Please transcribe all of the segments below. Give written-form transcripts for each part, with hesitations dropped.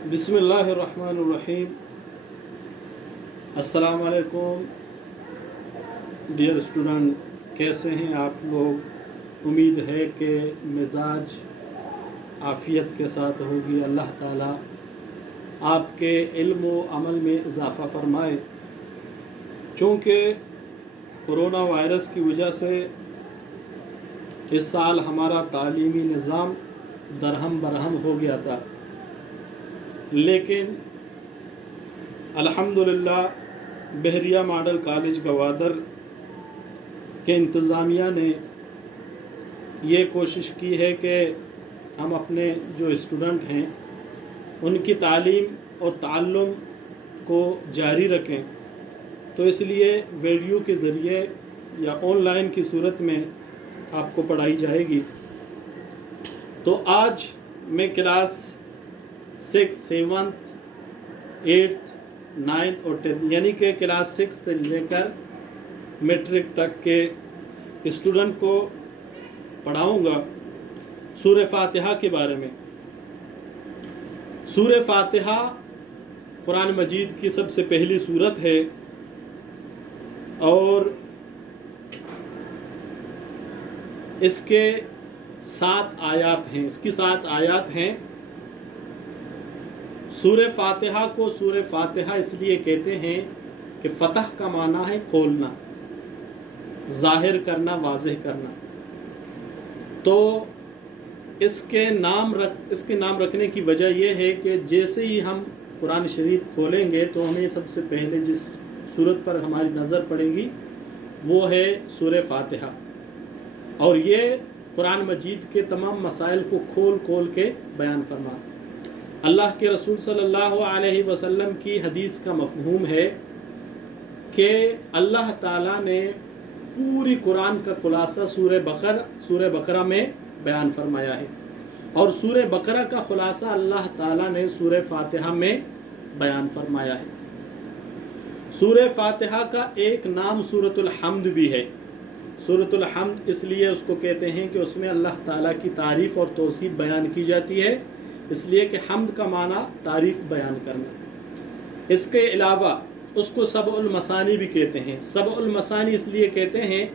बिस्मिल्लाहिर्रहमानिर्रहीम। अस्सलाम वालेकुम डियर स्टूडेंट, कैसे हैं आप लोग। उम्मीद है कि मिजाज आफ़ियत के साथ होगी। अल्लाह ताला आपके इल्म व अमल में इजाफ़ा फ़रमाए। चूँकि कोरोना वायरस की वजह से इस साल हमारा तालीमी निज़ाम दरहम बरहम हो गया था, लेकिन अल्हम्दुलिल्लाह बहरिया मॉडल कॉलेज गवादर के इंतज़ामिया ने ये कोशिश की है कि हम अपने जो स्टूडेंट हैं उनकी तालीम और ताल्लुम को जारी रखें। तो इसलिए वीडियो के ज़रिए या ऑनलाइन की सूरत में आपको पढ़ाई जाएगी। तो आज मैं क्लास 6, 7, 8, 9 और 10 यानी कि क्लास 6 से लेकर मैट्रिक तक के स्टूडेंट को पढ़ाऊँगा सूरह फातिहा के बारे में। सूरह फातिहा कुरान मजीद की सबसे पहली सूरत है और इसके 7 आयात हैं। इसकी 7 आयात हैं। सूरह फातिहा को सूरह फातिहा इसलिए कहते हैं कि फ़तह का माना है खोलना, ज़ाहिर करना, वाज़ेह करना। तो इसके नाम रखने की वजह यह है कि जैसे ही हम कुरान शरीफ खोलेंगे तो हमें सबसे पहले जिस सूरत पर हमारी नज़र पड़ेगी वो है सूरह फातिहा। और ये कुरान मजीद के तमाम मसाइल को खोल के बयान फरमा। अल्लाह के रसूल सल्लल्लाहु अलैहि वसल्लम की हदीस का मफ़हूम है कि अल्लाह ताला ने पूरी कुरान का खुलासा सूरह बकरा में बयान फरमाया है और सूरह बकरा का खुलासा अल्लाह ताला ने सूरह फातिहा में बयान फरमाया है। सूरह फातिहा का एक नाम सूरतुल हम्द भी है। सूरतुल हम्द इसलिए उसको कहते हैं कि उसमें अल्लाह ताला की तारीफ़ और तौसीफ़ बयान की जाती है, इसलिए कि हम्द का माना तारीफ़ बयान करना। इसके अलावा उसको सबउल मसानी भी कहते हैं। सबउल मसानी इसलिए कहते हैं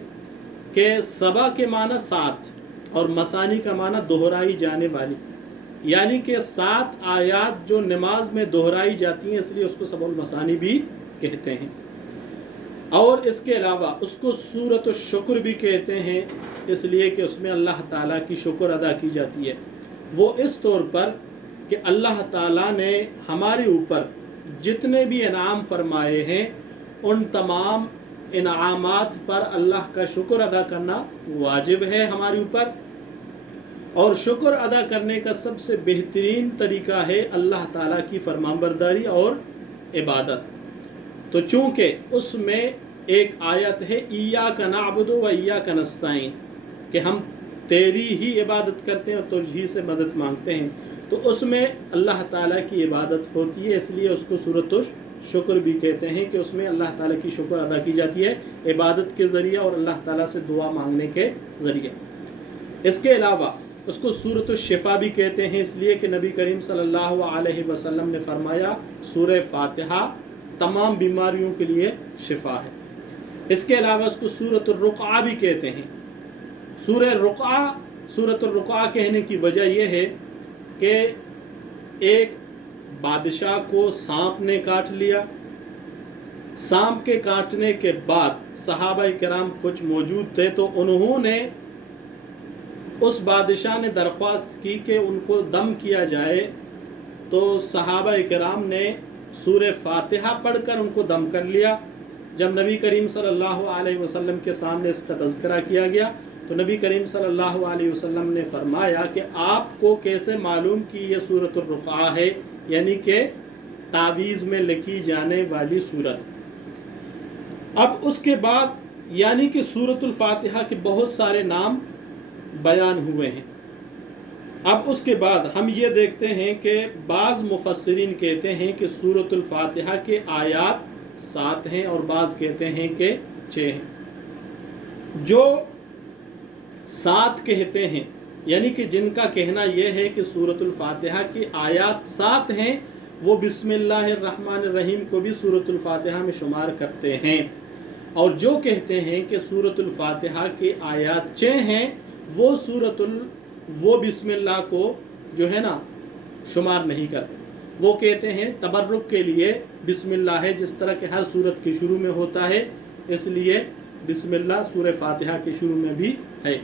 कि सबा के माना 7 और मसानी का माना दोहराई जाने वाली, यानी कि 7 आयात जो नमाज में दोहराई जाती हैं, इसलिए उसको सबउल मसानी भी कहते हैं। और इसके अलावा उसको सूरत शुक्र भी कहते हैं, इसलिए कि उसमें अल्लाह ताला की शुक्र अदा की जाती है। वो इस तौर पर कि अल्लाह ताला ने हमारे ऊपर जितने भी इनाम फरमाए हैं उन तमाम इनामात पर अल्लाह का शुक्र अदा करना वाजिब है हमारे ऊपर। और शुक्र अदा करने का सबसे बेहतरीन तरीका है अल्लाह ताला की फरमाबरदारी और इबादत। तो चूँकि उसमें एक आयत है इय्याका नअबुदु व इय्याका नस्तईन, कि हम तेरी ही इबादत करते हैं और तुझी से मदद मांगते हैं, तो उसमें अल्लाह ताला की इबादत होती है, इसलिए उसको सूरतुश शुक्र भी कहते हैं कि उसमें अल्लाह ताला की शुक्र अदा की जाती है इबादत के ज़रिए और अल्लाह ताला से दुआ मांगने के ज़रिए। इसके अलावा उसको सूरतुश शिफा भी कहते हैं, इसलिए कि नबी करीम सल्लल्लाहु अलैहि वसल्लम ने फरमाया सूरह फातिहा तमाम बीमारियों के लिए शिफा है। इसके अलावा उसको सूरतुर रुक़आ भी कहते हैं। सूरतुर रुक़आ कहने की वजह यह है कि एक बादशाह को सांप ने काट लिया। सांप के काटने के बाद सहाबा किराम कुछ मौजूद थे, तो उन्होंने उस बादशाह ने दरख्वास्त की कि उनको दम किया जाए। तो सहाबा किराम ने सूरह फातिहा पढ़कर उनको दम कर लिया। जब नबी करीम सल्लल्लाहु अलैहि वसल्लम के सामने इसका तज़किरा किया गया तो नबी करीम सल्लल्लाहु अलैहि वसल्लम ने फरमाया कि आपको कैसे मालूम कि ये सूरतुर रुक़आ है, यानी कि तावीज़ में लिखी जाने वाली सूरत। अब उसके बाद यानी कि सूरतुल फातिहा के बहुत सारे नाम बयान हुए हैं। अब उसके बाद हम ये देखते हैं कि बाज़ मुफस्सिरीन कहते हैं कि सूरतुल फातिहा के आयात 7 हैं और बाज़ कहते हैं कि 6 हैं। जो 7 कहते हैं यानी कि जिनका कहना यह है कि सूरतुल फातिहा की आयात 7 हैं, वो बिस्मिल्लाहिर्रहमानिर्रहीम को भी सूरतुल फातिहा में शुमार करते हैं, और जो कहते हैं कि सूरतुल फातिहा की आयात 6 हैं, वो बिस्मिल्लाह को जो है ना शुमार नहीं करते। वो कहते हैं तबर्रुक के लिए बिस्मिल्लाह है, जिस तरह के हर सूरत के शुरू में होता है, इसलिए बिस्मिल्लाह सूरह फातिहा के शुरू में भी है।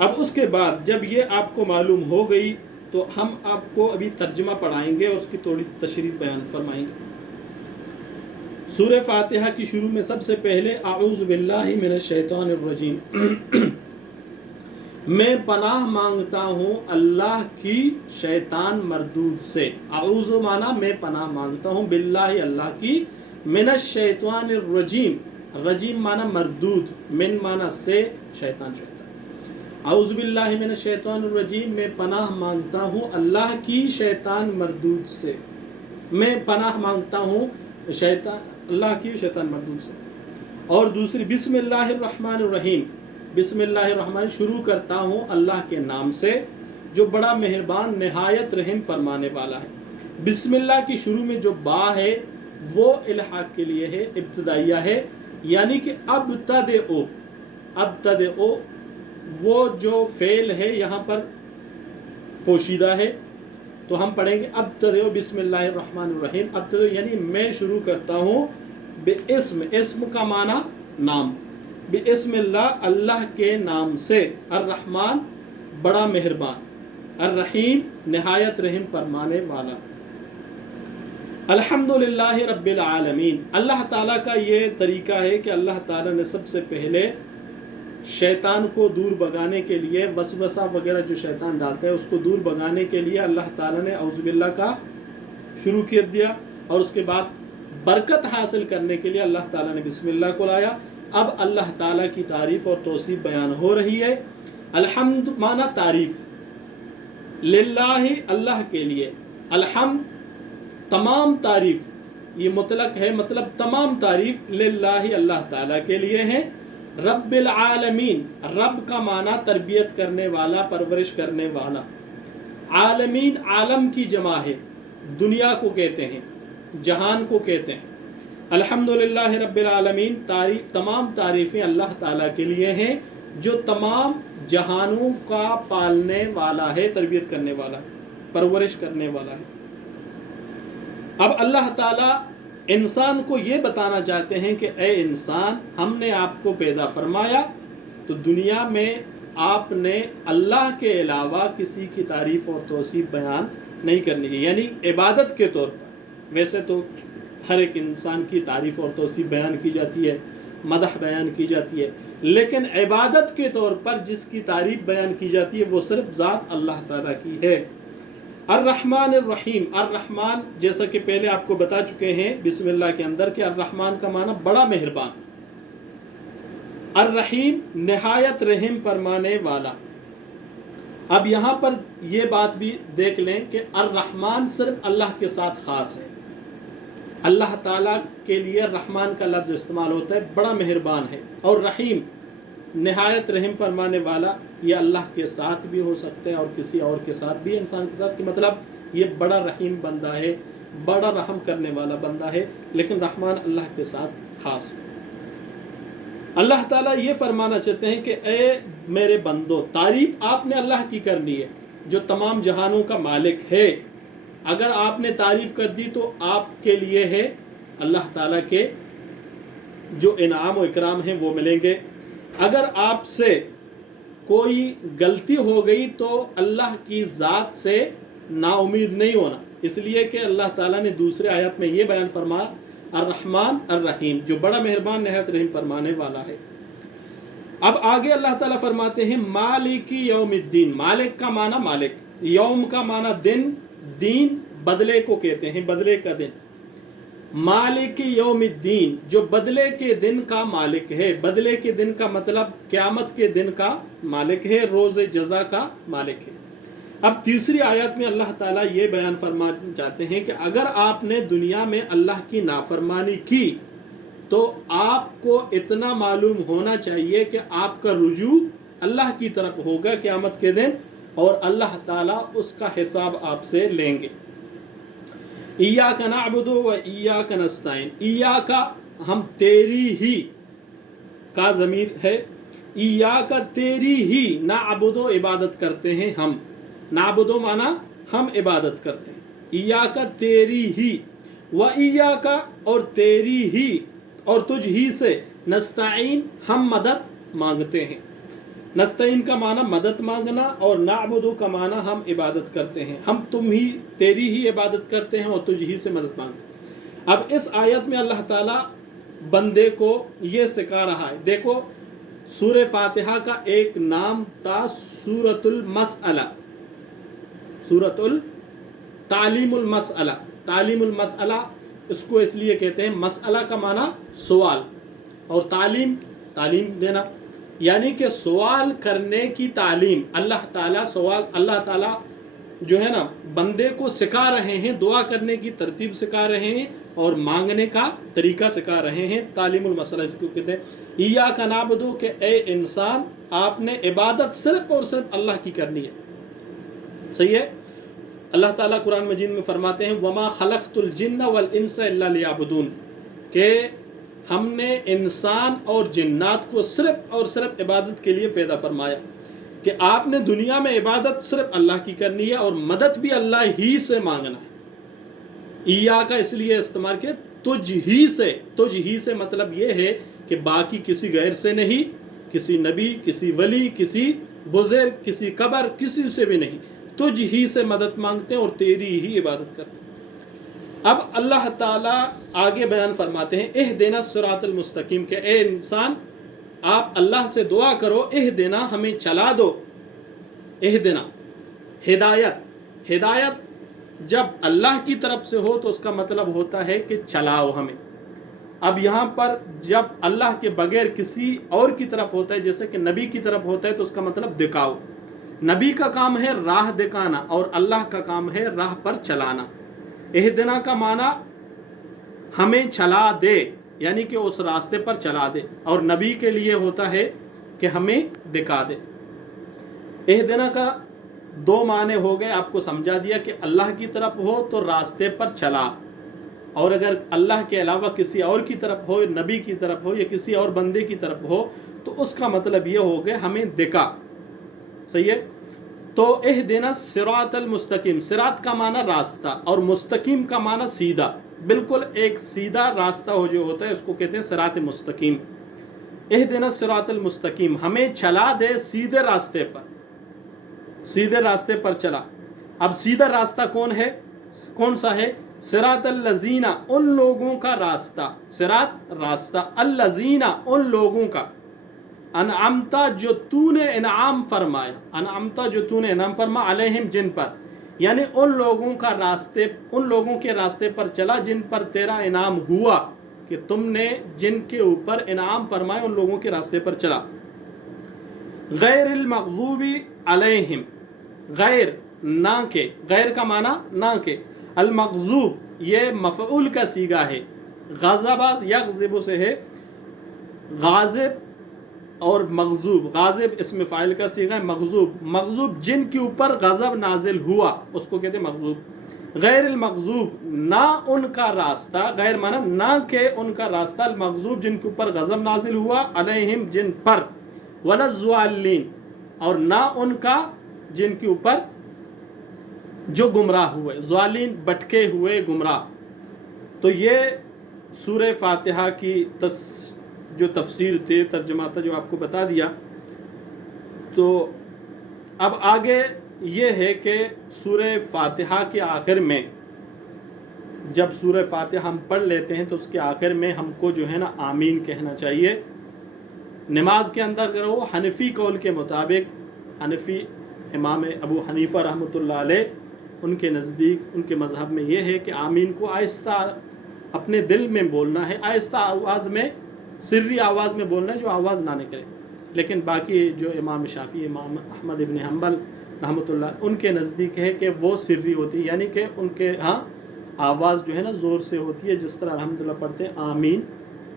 अब उसके बाद जब ये आपको मालूम हो गई तो हम आपको अभी तर्जुमा पढ़ाएंगे और उसकी थोड़ी तशरीह बयान फरमाएंगे। सूरह फातिहा की शुरू में सबसे पहले आऊज़ु बिल्लाहि मिनश शैतानिर रजीम, मैं पनाह मांगता हूँ अल्लाह की शैतान मरदूद से। आऊज़ु माना मैं पनाह मांगता हूँ, बिल्लाहि अल्लाह की, मिनश शैतानिर रजीम, रजीम माना मरदूद, मिन माना से, शैतान शैतान। आऊज़ु बिल्लाहि मिनश शैतानिर रजीम, मैं पनाह मांगता हूँ अल्लाह की शैतान मरदूद से। मैं पनाह मांगता हूँ शैतान, अल्लाह की शैतान मरदूद से। और दूसरी बिस्मिल्लाहिर्रहमानिर्रहीम, बिस्मिल्लाहिर्रहमान शुरू करता हूँ अल्लाह के नाम से जो बड़ा मेहरबान निहायत रहम फरमाने वाला है। बिस्मिल्लाह की शुरू में जो बा है वो इल्हाक के लिए है, इब्तिदाइया है, यानी कि अब्तदओ, अब्तदओ वो जो फेल है यहाँ पर पोशीदा है, तो हम पढ़ेंगे अब्तदओ बिस्मिल्लाहिर्रहमानिर्रहीम। अब्तदओ यानी मैं शुरू करता हूँ बिस्म, इस्म का माना नाम, बिस्मिल्लाह अल्लाह के नाम से, अर्रहमान बड़ा मेहरबान, अर्रहीम निहायत रहम फरमाने वाला। अल्हम्दुलिल्लाहि रब्बिल आलमीन, अल्लाह ताला का ये तरीका है कि अल्लाह ताला ने सबसे पहले शैतान को दूर भगाने के लिए, वसवसा वगैरह जो शैतान डालता है उसको दूर भगाने के लिए अल्लाह ताला ने औज़ु बिल्लाह का शुरू कर दिया, और उसके बाद बरकत हासिल करने के लिए अल्लाह ताला ने बिस्मिल्लाह को लाया। अब अल्लाह ताला की तारीफ़ और तौसीफ़ बयान हो रही है। अल्हम्द माना तारीफ़, लिल्लाहि अल्लाह के लिए, अलहम्द तमाम तारीफ़, ये मुतलक है, मतलब तमाम तारीफ़ लिल्लाहि अल्लाह ताला के लिए है। रब्बिल आलमीन, रब का माना तरबियत करने वाला, परवरिश करने वाला। आलमीन आलम की जमा है, दुनिया को कहते हैं, जहान को कहते हैं। अल्हम्दुलिल्लाहि रब्बिल आलमीन, तमाम तारीफ़ें अल्लाह ताला के लिए हैं जो तमाम जहानों का पालने वाला है, तरबियत करने वाला है, परवरिश करने वाला है। अब अल्लाह ताला इंसान को ये बताना चाहते हैं कि ए इंसान, हमने आपको पैदा फरमाया तो दुनिया में आपने अल्लाह के अलावा किसी की तारीफ़ और तौसीफ़ बयान नहीं करनी है, यानी इबादत के तौर पर। वैसे तो हर एक इंसान की तारीफ़ और तौसीफ़ बयान की जाती है, मदह बयान की जाती है, लेकिन इबादत के तौर पर जिसकी तारीफ़ बयान की जाती है वो सिर्फ ज़ात अल्लाह ताला की है। अर्रहमान अर्रहीम, अर्रहमान जैसा कि पहले आपको बता चुके हैं बिस्मिल्लाह के अंदर कि अर्रहमान का माना बड़ा मेहरबान, अर्रहीम निहायत रहम फरमाने वाला। अब यहाँ पर यह बात भी देख लें कि अर्रहमान सिर्फ अल्लाह के साथ ख़ास है। अल्लाह ताला के लिए रहमान का लफ्ज़ इस्तेमाल होता है, बड़ा मेहरबान है, और रहीम निहायत रहम फरमाने वाला, ये अल्लाह के साथ भी हो सकते हैं और किसी और के साथ भी, इंसान के साथ, कि मतलब ये बड़ा रहीम बंदा है, बड़ा रहम करने वाला बंदा है, लेकिन रहमान अल्लाह के साथ ख़ास है। अल्लाह ताला ये फरमाना चाहते हैं कि ए मेरे बंदो, तारीफ़ आपने अल्लाह की करनी है जो तमाम जहानों का मालिक है। अगर आपने तारीफ़ कर दी तो आपके लिए है अल्लाह ताला के जो इनाम और इकराम हैं वो मिलेंगे। अगर आपसे कोई गलती हो गई तो अल्लाह की ज़ात से नाउमीद नहीं होना, इसलिए कि अल्लाह ताला ने दूसरे आयत में ये बयान फरमाया अर्रहमान अर्रहीम, जो बड़ा मेहरबान निहायत रहम फरमाने वाला है। अब आगे अल्लाह ताला फरमाते हैं मालिकी यौमिद्दीन, मालिक का माना मालिक, यौम का माना दिन, दीन बदले को कहते हैं, बदले का दिन। मालिक यौमिद्दीन, जो बदले के दिन का मालिक है। बदले के दिन का मतलब क़यामत के दिन का मालिक है, रोज़ जज़ा का मालिक है। अब तीसरी आयत में अल्लाह ताला ये बयान फरमाना चाहते हैं कि अगर आपने दुनिया में अल्लाह की नाफरमानी की तो आपको इतना मालूम होना चाहिए कि आपका रुजू अल्लाह की तरफ होगा क़यामत के दिन, اور اللہ ताला उसका हिसाब आपसे लेंगे। इय्याका नअबुदु व इय्याका नस्तईन, इय्याका हम तेरी ही का ज़मीर है, इय्याका तेरी ही, नअबुदु इबादत करते हैं हम, नअबुदु माना हम इबादत करते हैं, इय्याका तेरी ही, व इय्याका और तेरी ही और तुझ ही से, नस्तईन हम मदद मांगते हैं। नस्तईन का माना मदद मांगना और नाबुदु का माना हम इबादत करते हैं, हम तुम ही तेरी ही इबादत करते हैं और तुझ ही से मदद मांगते हैं। अब इस आयत में अल्लाह ताला बंदे को ये सिखा रहा है। देखो सूरह फातिहा का एक नाम था सूरतुल मसअला, सूरतुल तालीमुल मसअला। तालीमुल मसअला इसको इसलिए कहते हैं, मसअला का माना सवाल और तालीम तालीम देना, यानी कि सवाल करने की तालीम। अल्लाह ताला सवाल, अल्लाह ताला जो है ना बंदे को सिखा रहे हैं, दुआ करने की तरतीब सिखा रहे हैं और मांगने का तरीका सिखा रहे हैं। तालीमुल मसला इसको कहते हैं। इय्याका नअबुदु के ए इंसान आपने इबादत सिर्फ और सिर्फ अल्लाह की करनी है। सही है। अल्लाह ताला कुरान मजीद में फरमाते हैं वमा खलक़तुल जिन्ना वल इंसा इल्ला लियअबुदून, के हमने इंसान और जिन्नात को सिर्फ और सिर्फ इबादत के लिए पैदा फरमाया, कि आपने दुनिया में इबादत सिर्फ अल्लाह की करनी है और मदद भी अल्लाह ही से मांगना है। इया का इसलिए इस्तेमाल किया तुझ ही से। तुझ ही से मतलब ये है कि बाकी किसी गैर से नहीं, किसी नबी, किसी वली, किसी बुजुर्ग, किसी कबर, किसी से भी नहीं, तुझ ही से मदद मांगते हैं और तेरी ही इबादत करते हैं। अब अल्लाह ताला आगे बयान फरमाते हैं इहदिना सिरातल मुस्तकीम, के ए इंसान आप अल्लाह से दुआ करो, इहदिना हमें चला दो, इहदिना हिदायत। हिदायत जब अल्लाह की तरफ से हो तो उसका मतलब होता है कि चलाओ हमें। अब यहाँ पर जब अल्लाह के बगैर किसी और की तरफ होता है, जैसे कि नबी की तरफ होता है, तो उसका मतलब दिखाओ। नबी का काम है राह दिखाना और अल्लाह का काम है राह पर चलाना। इहदिना का माना हमें चला दे, यानी कि उस रास्ते पर चला दे, और नबी के लिए होता है कि हमें दिखा दे। इहदिना का दो माने हो गए, आपको समझा दिया कि अल्लाह की तरफ हो तो रास्ते पर चला, और अगर अल्लाह के अलावा किसी और की तरफ हो, नबी की तरफ हो या किसी और बंदे की तरफ हो, तो उसका मतलब ये हो गया हमें दिखा। सही है। तो इहदिना सिरातल मुस्तकीम, सिरात का माना रास्ता और मुस्तकीम का माना सीधा, बिल्कुल एक सीधा रास्ता हो जो होता है उसको कहते हैं सिरात मुस्तकीम। इहदिना सिरातल मुस्तकीम, हमें चला दे सीधे रास्ते पर, सीधे रास्ते पर चला। अब सीधा रास्ता कौन है, कौन सा है? सिरातल लजीना, उन लोगों का रास्ता, सिरात रास्ता, अल लजीना उन लोगों का, अनअमता जो तूने इनाम फरमाया, अनअमता जो तूने इनाम फरमा, अलैहिम जिन पर, यानी उन लोगों का रास्ते, उन लोगों के रास्ते पर चला जिन पर तेरा इनाम हुआ, कि तुमने जिनके ऊपर इनाम फरमाया उन लोगों के रास्ते पर चला। गैरिल मग़ज़ूबी अलैहिम, गैर ना के, गैर का माना ना के, अल मग़ज़ूब ये मफ़ऊल का सीगा है, ग़ज़बा यग़ज़िबु से है, गाज़िब और मग़ज़ूब, गाज़िब इसमें फ़ाइल का सीगा है, मग़ज़ूब, मग़ज़ूब जिनके ऊपर गज़ब नाजिल हुआ उसको कहते हैं मग़ज़ूब। गैरिल मग़ज़ूब ना उनका रास्ता, गैर माना ना के उनका रास्ता, अल मग़ज़ूब जिनके ऊपर गज़ब नाजिल हुआ, अलैहिम जिन पर, वलज़्ज़ालिन और ना उनका जिनके ऊपर जो गुमराह हुए, ज़ालिन भटके हुए गुमराह। तो ये सूरह फातिहा की जो तफसीर थे, तर्जुमा था, जो आपको बता दिया। तो अब आगे ये है कि सूरह फातिहा के आखिर में, जब सूरह फातिहा हम पढ़ लेते हैं तो उसके आखिर में हमको जो है ना आमीन कहना चाहिए। नमाज के अंदर अगर वो हनफी कौल के मुताबिक, हनफी इमाम अबू हनीफा रहमतुल्लाह अलैह, उनके नज़दीक, उनके मज़हब में ये है कि आमीन को आहिस्ता अपने दिल में बोलना है, आहिस्ता आवाज़ में, सिर्री आवाज़ में बोलना है जो आवाज़ ना निकले। लेकिन बाकी जो इमाम शाफी, इमाम अहमद इब्न हम्बल रहमतुल्लाह, उनके नज़दीक है कि वो सिर्री होती है, यानी कि उनके यहाँ आवाज़ जो है ना ज़ोर से होती है, जिस तरह अल्हम्दुलिल्लाह पढ़ते हैं आमीन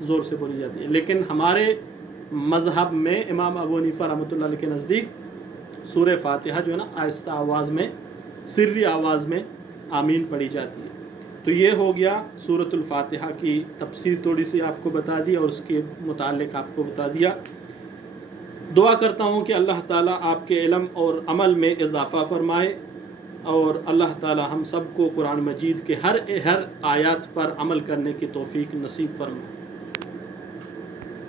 ज़ोर से बोली जाती है। लेकिन हमारे मज़हब में इमाम अबू हनीफा रहमतुल्लाह अलैह के नज़दीक سورہ فاتحہ جو ہے نا آہستہ آواز میں، سری آواز میں آمین پڑھی جاتی ہے۔ تو یہ ہو گیا سورۃ الفاتحہ کی تفسیر، تھوڑی سی آپ کو بتا دی اور اس کے متعلق آپ کو بتا دیا۔ دعا کرتا ہوں کہ اللہ تعالیٰ آپ کے علم اور عمل میں اضافہ فرمائے، اور اللہ تعالیٰ ہم سب کو قرآن مجید کے ہر آیات پر عمل کرنے کی توفیق نصیب فرمائے۔